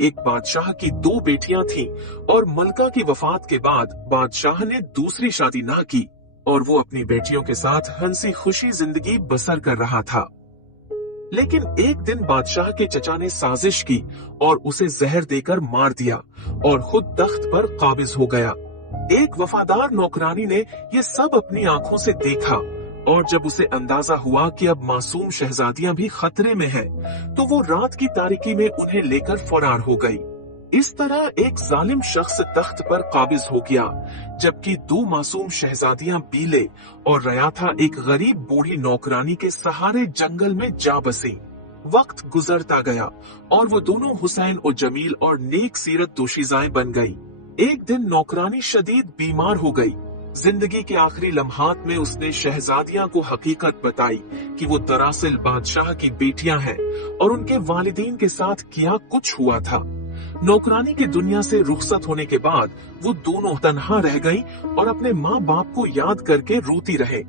एक बादशाह की 2 बेटियां थीं और मलका की वफात के बाद बादशाह ने दूसरी शादी ना की और वो अपनी बेटियों के साथ हंसी खुशी जिंदगी बसर कर रहा था। लेकिन एक दिन बादशाह के चचा ने साजिश की और उसे जहर देकर मार दिया और खुद तख्त पर काबिज हो गया। एक वफादार नौकरानी ने ये सब अपनी आंखों से देखा और जब उसे अंदाजा हुआ कि अब मासूम शहजादियां भी खतरे में हैं, तो वो रात की तारीकी में उन्हें लेकर फरार हो गई। इस तरह एक जालिम शख्स तख्त पर काबिज हो गया, जबकि 2 मासूम शहजादियां बीले और रयाथा एक गरीब बूढ़ी नौकरानी के सहारे जंगल में जा बसी। वक्त गुजरता गया और वो दोनों हुसैन और जमील और नेक सीरत दोशीज़ाएं बन गई। एक दिन नौकरानी शदीद बीमार हो गई। जिंदगी के आखिरी लम्हात में उसने शहजादियां को हकीकत बताई कि वो दरअसल बादशाह की बेटियां हैं और उनके वालिदीन के साथ क्या कुछ हुआ था। नौकरानी की दुनिया से रुखसत होने के बाद वो दोनों तन्हा रह गईं और अपने माँ बाप को याद करके रोती रहे।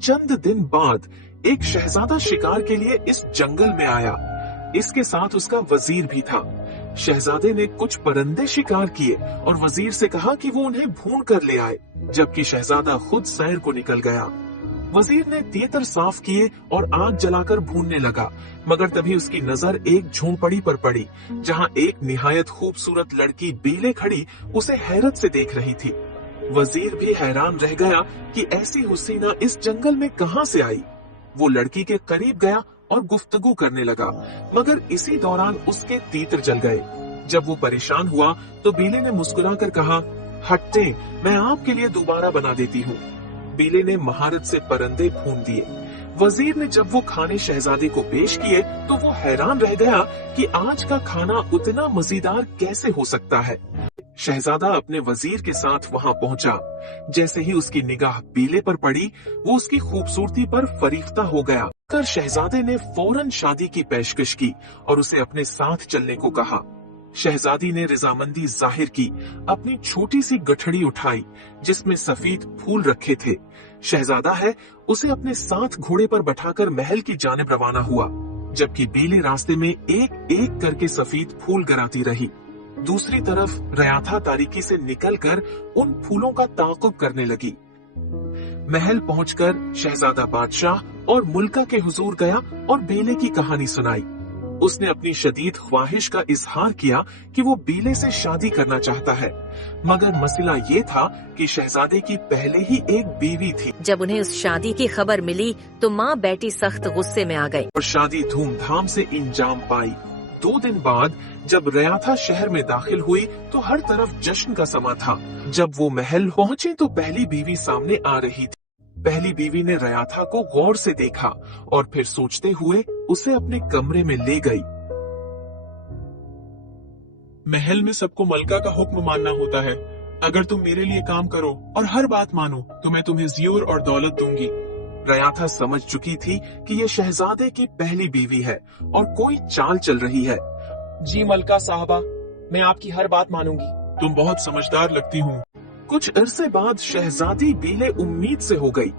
चंद दिन बाद एक शहजादा शिकार के लिए इस जंगल में आया। इसके साथ उसका वजीर भी था। शहजादे ने कुछ परिंदे शिकार किए और वजीर से कहा कि वो उन्हें भून कर ले आए, जबकि शहजादा खुद सैर को निकल गया। वजीर ने तीतर साफ किए और आग जलाकर भूनने लगा, मगर तभी उसकी नजर एक झोंपड़ी पर पड़ी, जहां एक निहायत खूबसूरत लड़की बीले खड़ी उसे हैरत से देख रही थी। वजीर भी हैरान रह गया कि ऐसी हुसीना इस जंगल में कहां से आई। वो लड़की के करीब गया और गुफ्तगू करने लगा, मगर इसी दौरान उसके तीतर जल गए। जब वो परेशान हुआ तो बीले ने मुस्कुराकर कहा, हटते, मैं आपके लिए दोबारा बना देती हूँ। बीले ने महारत से परिंदे भून दिए। वजीर ने जब वो खाने शहजादे को पेश किए तो वो हैरान रह गया कि आज का खाना उतना मजेदार कैसे हो सकता है। शहजादा अपने वजीर के साथ वहाँ पहुँचा। जैसे ही उसकी निगाह बीले पर पड़ी, वो उसकी खूबसूरती पर फरीफ्ता हो गया। कर शहजादे ने फौरन शादी की पेशकश की और उसे अपने साथ चलने को कहा। शहजादी ने रजामंदी जाहिर की, अपनी छोटी सी गठड़ी उठाई जिसमें सफेद फूल रखे थे। शहजादा है उसे अपने साथ घोड़े पर बैठाकर महल की जानिब रवाना हुआ, जबकि बीले रास्ते में एक एक करके सफेद फूल गिराती रही। दूसरी तरफ रयाथा तारीकी से निकलकर उन फूलों का ताक़ुब करने लगी। महल पहुंचकर शहजादा बादशाह और मुल्का के हुजूर गया और बीले की कहानी सुनाई। उसने अपनी शदीद ख्वाहिश का इजहार किया कि वो बीले से शादी करना चाहता है, मगर मसला ये था कि शहजादे की पहले ही एक बीवी थी। जब उन्हें उस शादी की खबर मिली तो माँ बेटी सख्त गुस्से में आ गई और शादी धूमधाम से इंजाम पाई। 2 दिन बाद जब रयाथा शहर में दाखिल हुई तो हर तरफ जश्न का समा था। जब वो महल पहुँचे तो पहली बीवी सामने आ रही थी। पहली बीवी ने रयाथा को गौर से देखा और फिर सोचते हुए उसे अपने कमरे में ले गई। महल में सबको मलका का हुक्म मानना होता है। अगर तुम मेरे लिए काम करो और हर बात मानो तो मैं तुम्हें ज़ियोर और दौलत दूंगी। रयाथा समझ चुकी थी कि ये शहजादे की पहली बीवी है और कोई चाल चल रही है। जी मलका साहबा, मैं आपकी हर बात मानूंगी। तुम बहुत समझदार लगती हो। कुछ अरसे बाद शहजादी बीले उम्मीद से हो गई।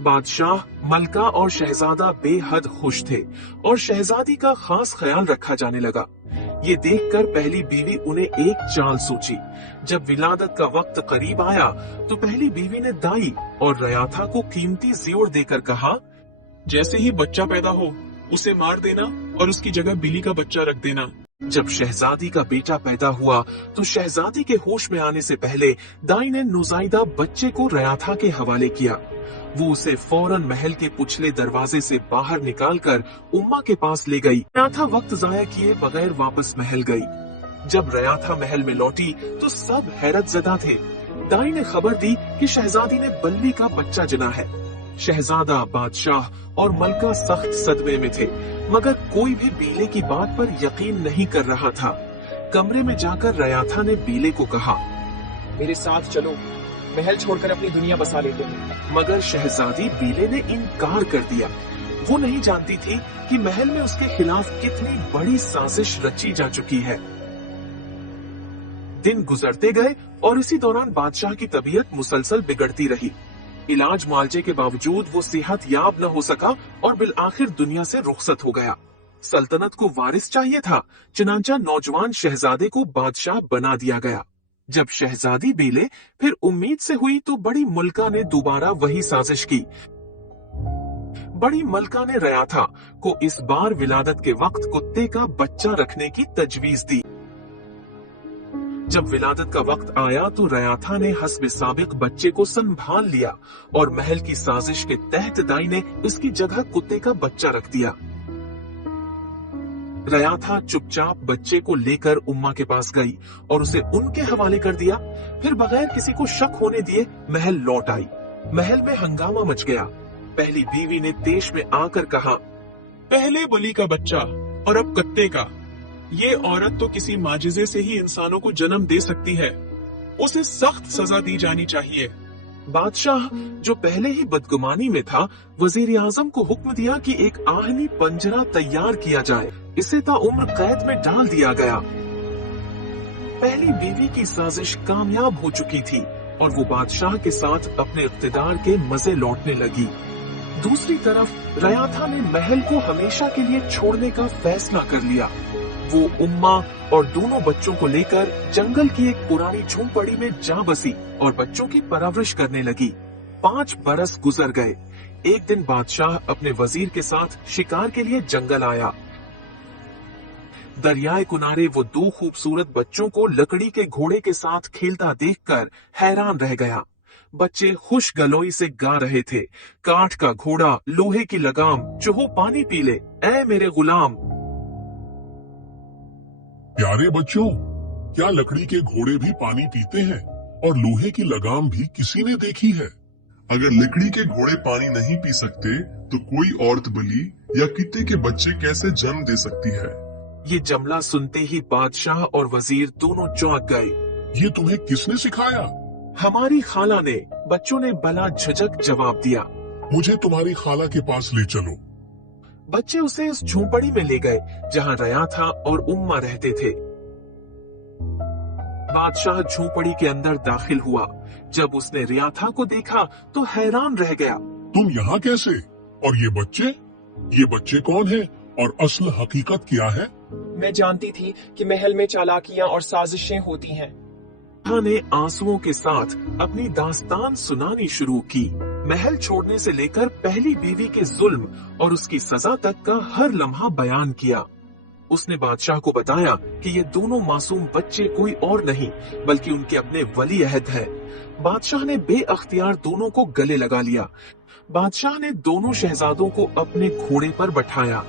बादशाह, मलका और शहजादा बेहद खुश थे और शहजादी का खास ख्याल रखा जाने लगा। ये देखकर पहली बीवी उन्हें एक चाल सोची। जब विलादत का वक्त करीब आया तो पहली बीवी ने दाई और रयाथा को कीमती ज़ियोर देकर कहा, जैसे ही बच्चा पैदा हो उसे मार देना और उसकी जगह बिल्ली का बच्चा रख देना। जब शहजादी का बेटा पैदा हुआ तो शहजादी के होश में आने से पहले दाई ने नुजाइदा बच्चे को रयाथा के हवाले किया। वो उसे फौरन महल के पिछले दरवाजे से बाहर निकालकर उम्मा के पास ले गई। रयाथा वक्त जाया किए बगैर वापस महल गई। जब रयाथा महल में लौटी तो सब हैरत ज़दा थे। दाई ने खबर दी कि शहजादी ने बल्ली का बच्चा जना है। शहजादा, बादशाह और मलका सख्त सदमे में थे, मगर कोई भी बीले की बात पर यकीन नहीं कर रहा था। कमरे में जाकर रयाथा ने बीले को कहा, मेरे साथ चलो, महल छोड़कर अपनी दुनिया बसा लेते हैं। मगर शहजादी बीले ने इनकार कर दिया। वो नहीं जानती थी कि महल में उसके खिलाफ कितनी बड़ी साजिश रची जा चुकी है। दिन गुजरते गए और इसी दौरान बादशाह की तबीयत मुसलसल बिगड़ती रही। इलाज मुआवजे के बावजूद वो सेहत याब न हो सका और बिल आखिर दुनिया से रुखसत हो गया। सल्तनत को वारिस चाहिए था, चुनांचा नौजवान शहजादे को बादशाह बना दिया गया। जब शहजादी बेले फिर उम्मीद से हुई तो बड़ी मलका ने दोबारा वही साजिश की। बड़ी मलका ने रयाथा को इस बार विलादत के वक्त कुत्ते का बच्चा रखने की तजवीज दी। जब विलादत का वक्त आया तो रयाथा ने हस्ब साबिक बच्चे को संभाल लिया और महल की साजिश के तहत दाई ने इसकी जगह कुत्ते का बच्चा रख दिया। रयाथा चुपचाप बच्चे को लेकर उम्मा के पास गई और उसे उनके हवाले कर दिया। फिर बगैर किसी को शक होने दिए महल लौट आई। महल में हंगामा मच गया। पहली बीवी ने तेश में आकर कहा, पहले बलि का बच्चा और अब कुत्ते का। ये औरत तो किसी माजिजे से ही इंसानों को जन्म दे सकती है। उसे सख्त सजा दी जानी चाहिए। बादशाह जो पहले ही बदगुमानी में था, वजीर आजम को हुक्म दिया कि एक आहनी पंजरा तैयार किया जाए। इसे ताउम्र कैद में डाल दिया गया। पहली बीवी की साजिश कामयाब हो चुकी थी और वो बादशाह के साथ अपने इख्तिदार के मजे लौटने लगी। दूसरी तरफ रयाथा ने महल को हमेशा के लिए छोड़ने का फैसला कर लिया। वो उम्मा और दोनों बच्चों को लेकर जंगल की एक पुरानी झोंपड़ी में जा बसी और बच्चों की परवरिश करने लगी। 5 बरस गुजर गए। एक दिन बादशाह अपने वजीर के साथ शिकार के लिए जंगल आया। दरियाए किनारे वो 2 खूबसूरत बच्चों को लकड़ी के घोड़े के साथ खेलता देखकर हैरान रह गया। बच्चे खुश गलोई से गा रहे थे, काठ का घोड़ा, लोहे की लगाम, चूहो पानी पी ले, ऐ मेरे गुलाम। प्यारे बच्चों, क्या लकड़ी के घोड़े भी पानी पीते हैं और लोहे की लगाम भी किसी ने देखी है? अगर लकड़ी के घोड़े पानी नहीं पी सकते तो कोई औरत बलि या कुत्ते के बच्चे कैसे जन्म दे सकती है? ये जमला सुनते ही बादशाह और वजीर दोनों चौंक गए। ये तुम्हें किसने सिखाया? हमारी खाला ने, बच्चों ने बला झिझक जवाब दिया। मुझे तुम्हारी खाला के पास ले चलो। बच्चे उसे उस झोंपड़ी में ले गए जहां रयाथा और उम्मा रहते थे। बादशाह झोंपड़ी के अंदर दाखिल हुआ। जब उसने रयाथा को देखा तो हैरान रह गया। तुम यहाँ कैसे? और ये बच्चे कौन हैं और असल हकीकत क्या है? मैं जानती थी कि महल में चालाकियां और साजिशें होती हैं। रयाथा ने आंसुओं के साथ अपनी दास्तान सुनानी शुरू की। महल छोड़ने से लेकर पहली बीवी के जुल्म और उसकी सजा तक का हर लम्हा बयान किया। उसने बादशाह को बताया कि ये दोनों मासूम बच्चे कोई और नहीं बल्कि उनके अपने वली अहद है। बादशाह ने बेअख्तियार दोनों को गले लगा लिया। बादशाह ने दोनों शहजादों को अपने घोड़े पर बैठाया।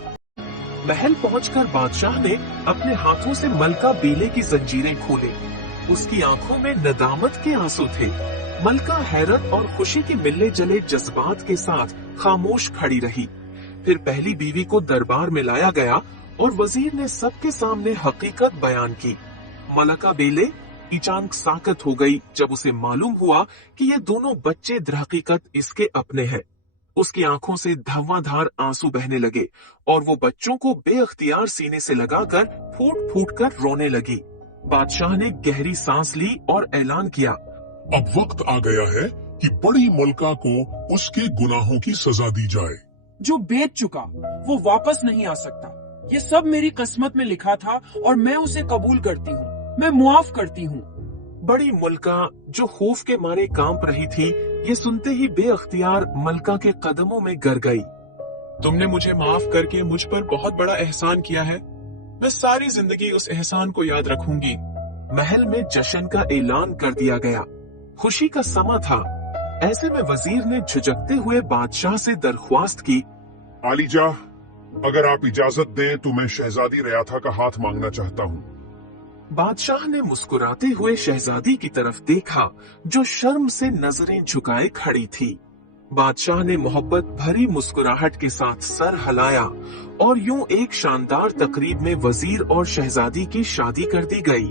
महल पहुंचकर बादशाह ने अपने हाथों से मलका बेले की जंजीरें खोले। उसकी आंखों में नदामत के आंसू थे। मलका हैरत और खुशी के मिलने जले जज्बात के साथ खामोश खड़ी रही। फिर पहली बीवी को दरबार में लाया गया और वजीर ने सबके सामने हकीकत बयान की। मलका बेले अचानक साकत हो गई जब उसे मालूम हुआ कि ये दोनों बच्चे दरहकीकत इसके अपने हैं। उसकी आंखों से धुआंधार आंसू बहने लगे और वो बच्चों को बेअख्तियार सीने से लगाकर फूट फूट कर रोने लगी। बादशाह ने गहरी सांस ली और ऐलान किया, अब वक्त आ गया है कि बड़ी मलका को उसके गुनाहों की सजा दी जाए। जो बेच चुका वो वापस नहीं आ सकता। ये सब मेरी किस्मत में लिखा था और मैं उसे कबूल करती हूँ। मैं मुआफ करती हूँ। बड़ी मलका जो खौफ के मारे कांप रही थी, ये सुनते ही बेअख्तियार मलका के कदमों में गिर गई। तुमने मुझे माफ करके मुझ पर बहुत बड़ा एहसान किया है। मैं सारी जिंदगी उस एहसान को याद रखूंगी। महल में जश्न का ऐलान कर दिया गया। खुशी का समा था। ऐसे में वजीर ने झुझकते हुए बादशाह से दरख्वास्त की, आलीजा, अगर आप इजाजत दें तो मैं शहजादी रयाथा का हाथ मांगना चाहता हूँ। बादशाह ने मुस्कुराते हुए शहजादी की तरफ देखा जो शर्म से नजरें झुकाए खड़ी थी। बादशाह ने मोहब्बत भरी मुस्कुराहट के साथ सर हिलाया और यूं एक शानदार तकरीब में वजीर और शहजादी की शादी कर दी गई।